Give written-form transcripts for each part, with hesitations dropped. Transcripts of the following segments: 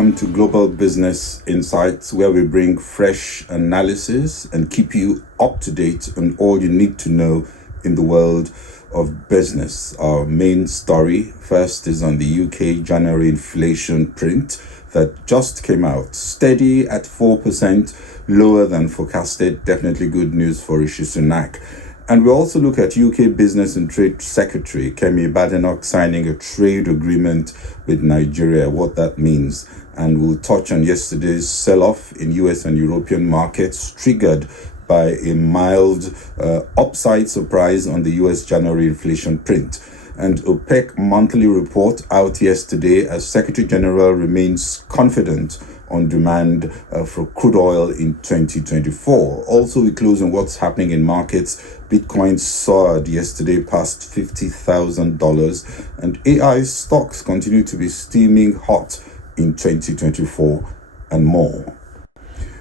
welcome to Global Business Insights, where we bring fresh analysis and keep you up to date on all you need to know in the world of business. Our main story first is on the UK January inflation print that just came out, steady at 4%, lower than forecasted. Definitely good news for Rishi Sunak. And we also look at UK Business and Trade Secretary Kemi Badenoch signing a trade agreement with Nigeria, what that means. And we'll touch on yesterday's sell-off in US and European markets, triggered by a mild upside surprise on the US January inflation print. And OPEC monthly report out yesterday as Secretary General remains confident on demand for crude oil in 2024. Also, we close on what's happening in markets. Bitcoin soared yesterday past $50,000, and AI stocks continue to be steaming hot in 2024 and more.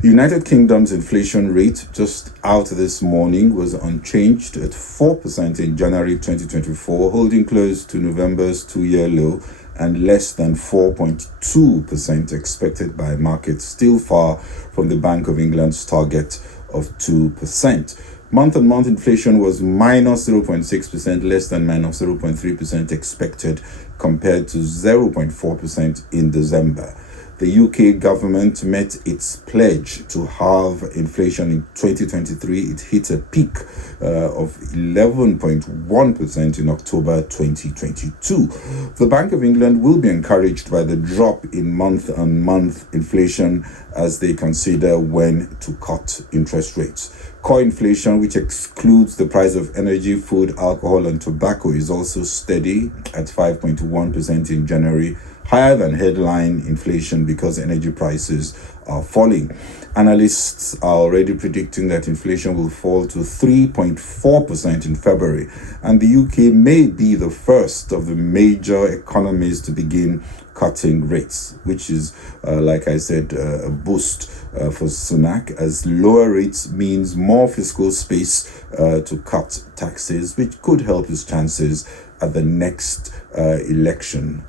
The United Kingdom's inflation rate just out this morning was unchanged at 4% in January 2024, holding close to November's two-year low and less than 4.2% expected by markets, still far from the Bank of England's target of 2%. Month-on-month inflation was minus 0.6%, less than minus 0.3% expected, compared to 0.4% in December. The UK government met its pledge to halve inflation in 2023. It hit a peak of 11.1% in October 2022. The Bank of England will be encouraged by the drop in month-on-month inflation as they consider when to cut interest rates. Core inflation, which excludes the price of energy, food, alcohol, and tobacco, is also steady at 5.1% in January, higher than headline inflation because energy prices are falling. Analysts are already predicting that inflation will fall to 3.4% in February, and the UK may be the first of the major economies to begin cutting rates, which is, like I said, a boost for Sunak, as lower rates means more fiscal space to cut taxes, which could help his chances at the next election.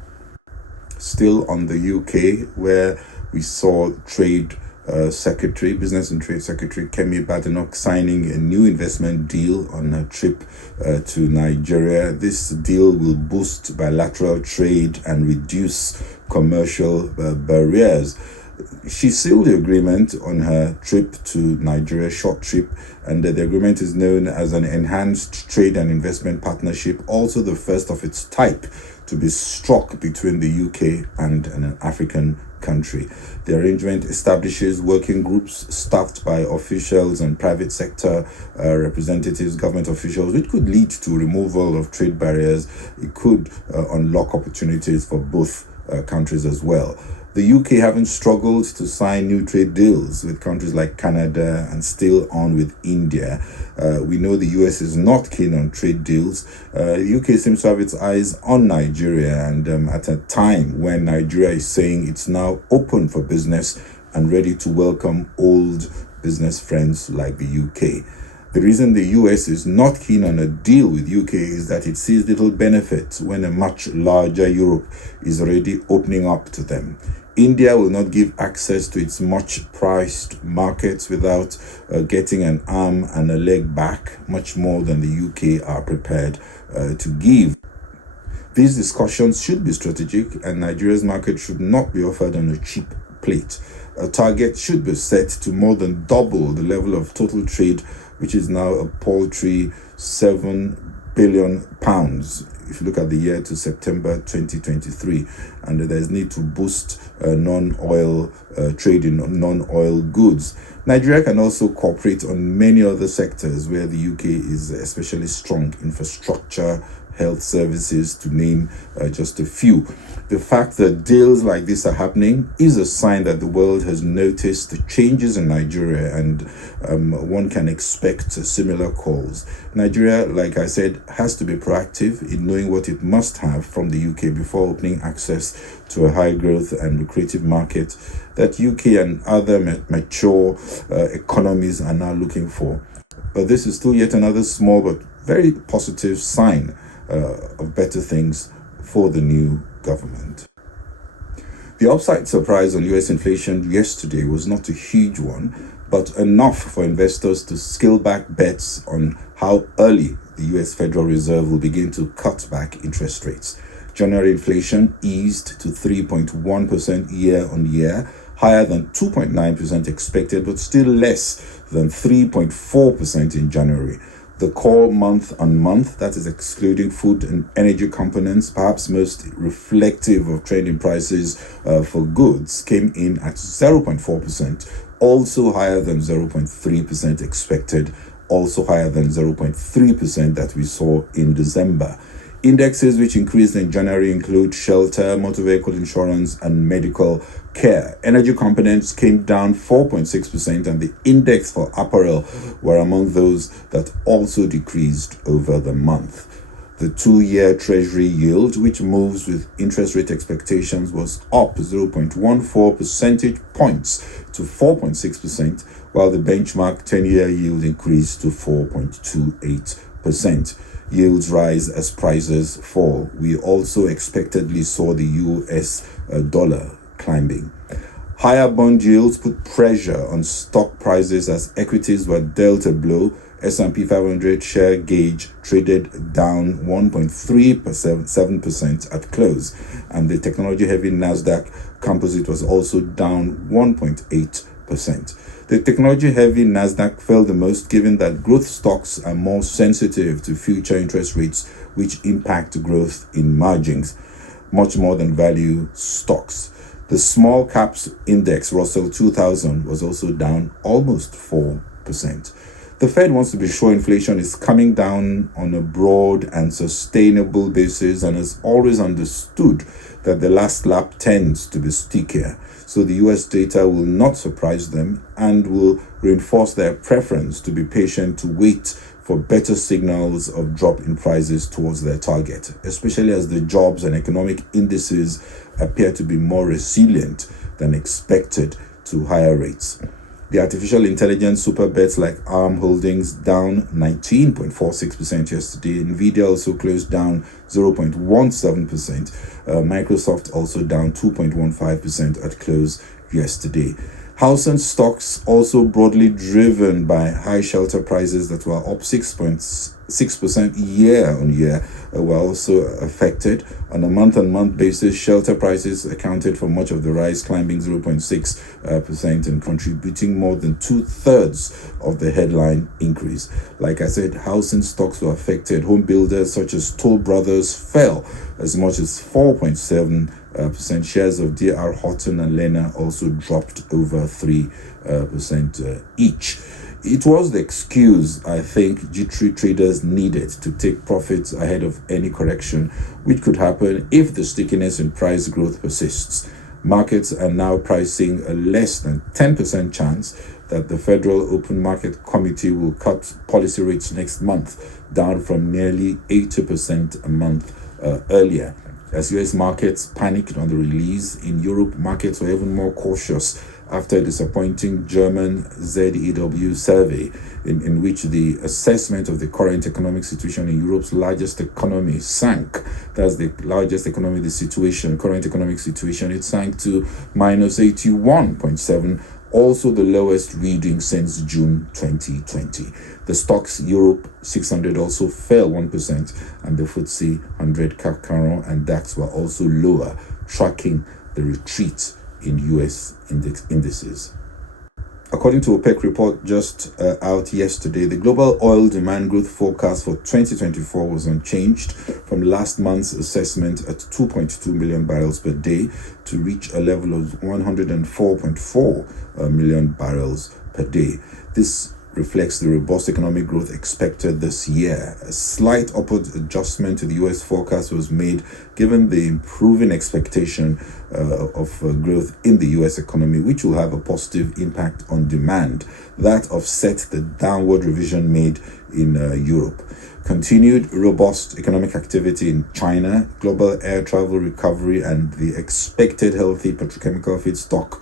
Still on the UK, where we saw Business and Trade Secretary Kemi Badenoch signing a new investment deal on a trip to Nigeria. This deal will boost bilateral trade and reduce commercial barriers. She sealed the agreement on her trip to Nigeria, short trip, and the agreement is known as an enhanced trade and investment partnership, also the first of its type to be struck between the UK and an African country. The arrangement establishes working groups staffed by officials and private sector representatives, government officials, which could lead to removal of trade barriers. It could unlock opportunities for both countries as well. The UK haven't struggled to sign new trade deals with countries like Canada and still on with India. We know the US is not keen on trade deals. The UK seems to have its eyes on Nigeria, and at a time when Nigeria is saying it's now open for business and ready to welcome old business friends like the UK. The reason the US is not keen on a deal with UK is that it sees little benefit when a much larger Europe is already opening up to them. India will not give access to its much-priced markets without getting an arm and a leg back, much more than the UK are prepared to give. These discussions should be strategic, and Nigeria's market should not be offered on a cheap plate. A target should be set to more than double the level of total trade, which is now a paltry £7 billion. If you look at the year to September 2023, and there's need to boost non-oil trade in non-oil goods. Nigeria can also cooperate on many other sectors where the UK is especially strong: infrastructure, health services, to name just a few. The fact that deals like this are happening is a sign that the world has noticed the changes in Nigeria, and one can expect similar calls. Nigeria, like I said, has to be proactive in knowing what it must have from the UK before opening access to a high growth and lucrative market that UK and other mature economies are now looking for. But this is still yet another small but very positive sign of better things for the new government. The upside surprise on US inflation yesterday was not a huge one, but enough for investors to scale back bets on how early the US Federal Reserve will begin to cut back interest rates. January inflation eased to 3.1% year on year, higher than 2.9% expected, but still less than 3.4% in January. The core month-on-month, that is excluding food and energy components, perhaps most reflective of trending prices for goods, came in at 0.4%, also higher than 0.3% expected, also higher than 0.3% that we saw in December. Indexes which increased in January include shelter, motor vehicle insurance, and medical care. Energy components came down 4.6%, and the index for apparel were among those that also decreased over the month. The 2-year Treasury yield, which moves with interest rate expectations, was up 0.14 percentage points to 4.6%, while the benchmark 10-year yield increased to 4.28%. Yields rise as prices fall. We also expectedly saw the US dollar climbing. Higher bond yields put pressure on stock prices as equities were dealt a blow. S&P 500 share gauge traded down 1.37% at close, and the technology-heavy Nasdaq Composite was also down 1.8%. The technology-heavy Nasdaq fell the most, given that growth stocks are more sensitive to future interest rates, which impact growth in margins much more than value stocks. The small caps index, Russell 2000, was also down almost 4%. The Fed wants to be sure inflation is coming down on a broad and sustainable basis, and has always understood that the last lap tends to be stickier. So the US data will not surprise them and will reinforce their preference to be patient, to wait for better signals of drop in prices towards their target, especially as the jobs and economic indices appear to be more resilient than expected to higher rates. The artificial intelligence super bets like ARM Holdings down 19.46% yesterday. Nvidia also closed down 0.17%. Microsoft also down 2.15% at close yesterday. House and stocks also broadly driven by high shelter prices that were up 6.6% year on year were also affected. On a month-on-month basis, shelter prices accounted for much of the rise, climbing 0.6% and contributing more than 2/3 of the headline increase. Like I said, housing stocks were affected. Home builders such as Toll Brothers fell as much as 4.7%. Shares of DR Horton and Lena also dropped over 3% each. It was the excuse, I think, G3 traders needed to take profits ahead of any correction, which could happen if the stickiness in price growth persists. Markets are now pricing a less than 10% chance that the Federal Open Market Committee will cut policy rates next month, down from nearly 80% a month earlier. As US markets panicked on the release, in Europe, markets were even more cautious after a disappointing German ZEW survey in which the assessment of the current economic situation in Europe's largest economy sank. That's the largest economy, current economic situation, it sank to minus 81.7, also the lowest reading since June 2020. The stocks Europe 600 also fell 1%, and the FTSE 100, CAC 40 and DAX were also lower, tracking the retreat in US indices. According to OPEC report just out yesterday, the global oil demand growth forecast for 2024 was unchanged from last month's assessment at 2.2 million barrels per day to reach a level of 104.4 million barrels per day. This reflects the robust economic growth expected this year. A slight upward adjustment to the US forecast was made given the improving expectation of growth in the US economy, which will have a positive impact on demand. That offset the downward revision made in Europe. Continued robust economic activity in China, global air travel recovery, and the expected healthy petrochemical feedstock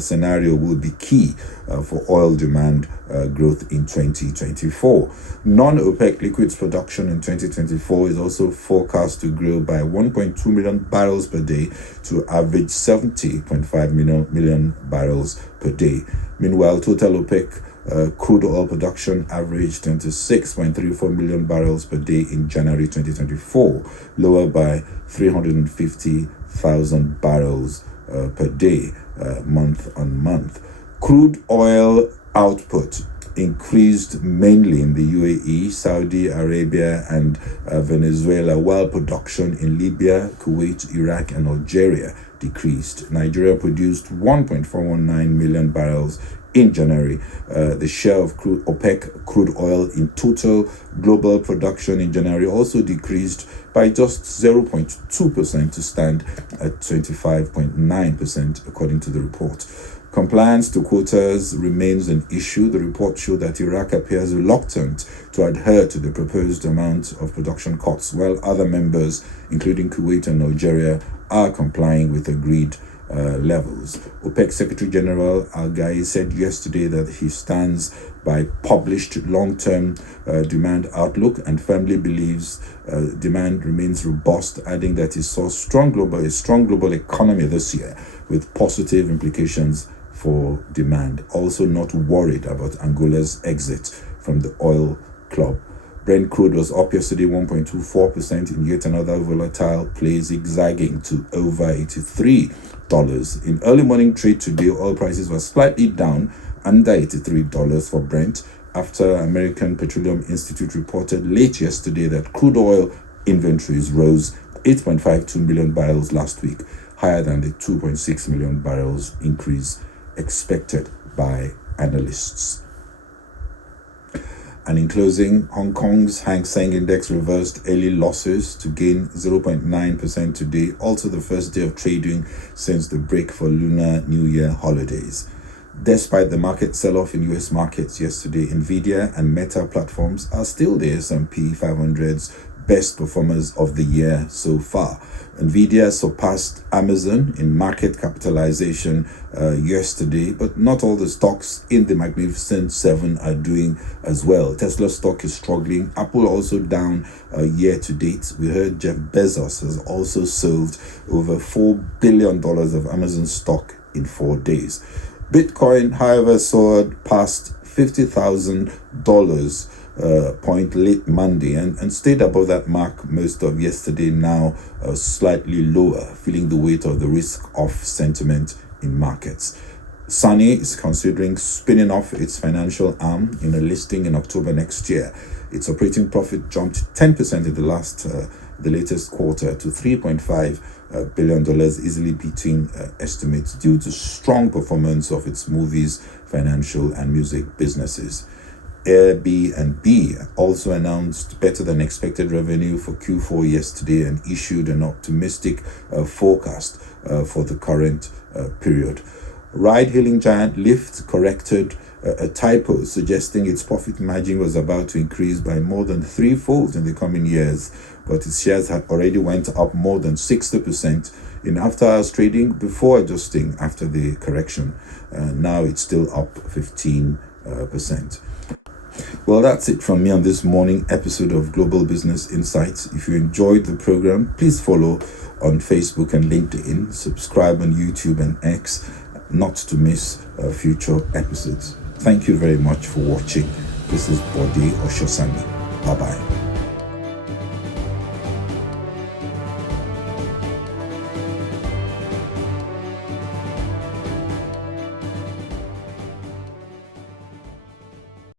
scenario will be key for oil demand growth in 2024. Non-OPEC liquids production in 2024 is also forecast to grow by 1.2 million barrels per day to average 70.5 million barrels per day. Meanwhile, total OPEC crude oil production averaged 26.34 million barrels per day in January 2024, lower by 350,000 barrels per day, month on month. Crude oil output increased mainly in the UAE, Saudi Arabia, and Venezuela, while production in Libya, Kuwait, Iraq, and Algeria decreased. Nigeria produced 1.419 million barrels in January. The share of OPEC crude oil in total global production in January also decreased by just 0.2% to stand at 25.9%, according to the report. Compliance to quotas remains an issue. The report showed that Iraq appears reluctant to adhere to the proposed amount of production cuts, while other members, including Kuwait and Algeria, are complying with agreed levels. OPEC Secretary General Al-Ghai said yesterday that he stands by published long-term demand outlook and firmly believes demand remains robust, adding that he saw a strong global economy this year with positive implications for demand. Also not worried about Angola's exit from the oil club. Brent crude was up yesterday 1.24% in yet another volatile play, zigzagging to over $83. In early morning trade today, oil prices were slightly down under $83 for Brent after American Petroleum Institute reported late yesterday that crude oil inventories rose 8.52 million barrels last week, higher than the 2.6 million barrels increase expected by analysts. And in closing, Hong Kong's Hang Seng Index reversed early losses to gain 0.9% today, also the first day of trading since the break for Lunar New Year holidays. Despite the market sell-off in US markets yesterday, Nvidia and Meta platforms are still the S&P 500's best performers of the year so far. Nvidia surpassed Amazon in market capitalization yesterday, but not all the stocks in the Magnificent Seven are doing as well. Tesla stock is struggling. Apple also down year to date. We heard Jeff Bezos has also sold over $4 billion of Amazon stock in 4 days. Bitcoin, however, soared past $50,000 point late Monday and stayed above that mark most of yesterday, now slightly lower, feeling the weight of the risk-off sentiment in markets. Sony is considering spinning off its financial arm in a listing in October next year. Its operating profit jumped 10% in the latest quarter to $3.5 billion, easily beating estimates due to strong performance of its movies, financial, and music businesses. Airbnb also announced better than expected revenue for Q4 yesterday and issued an optimistic forecast for the current period. Ride-hailing giant Lyft corrected a typo suggesting its profit margin was about to increase by more than threefold in the coming years, but its shares had already went up more than 60% in after-hours trading before adjusting after the correction. Now it's still up 15%. Well, that's it from me on this morning episode of Global Business Insights. If you enjoyed the program, please follow on Facebook and LinkedIn, subscribe on YouTube and X, not to miss future episodes. Thank you very much for watching. This is Bode Oshosani. Bye-bye.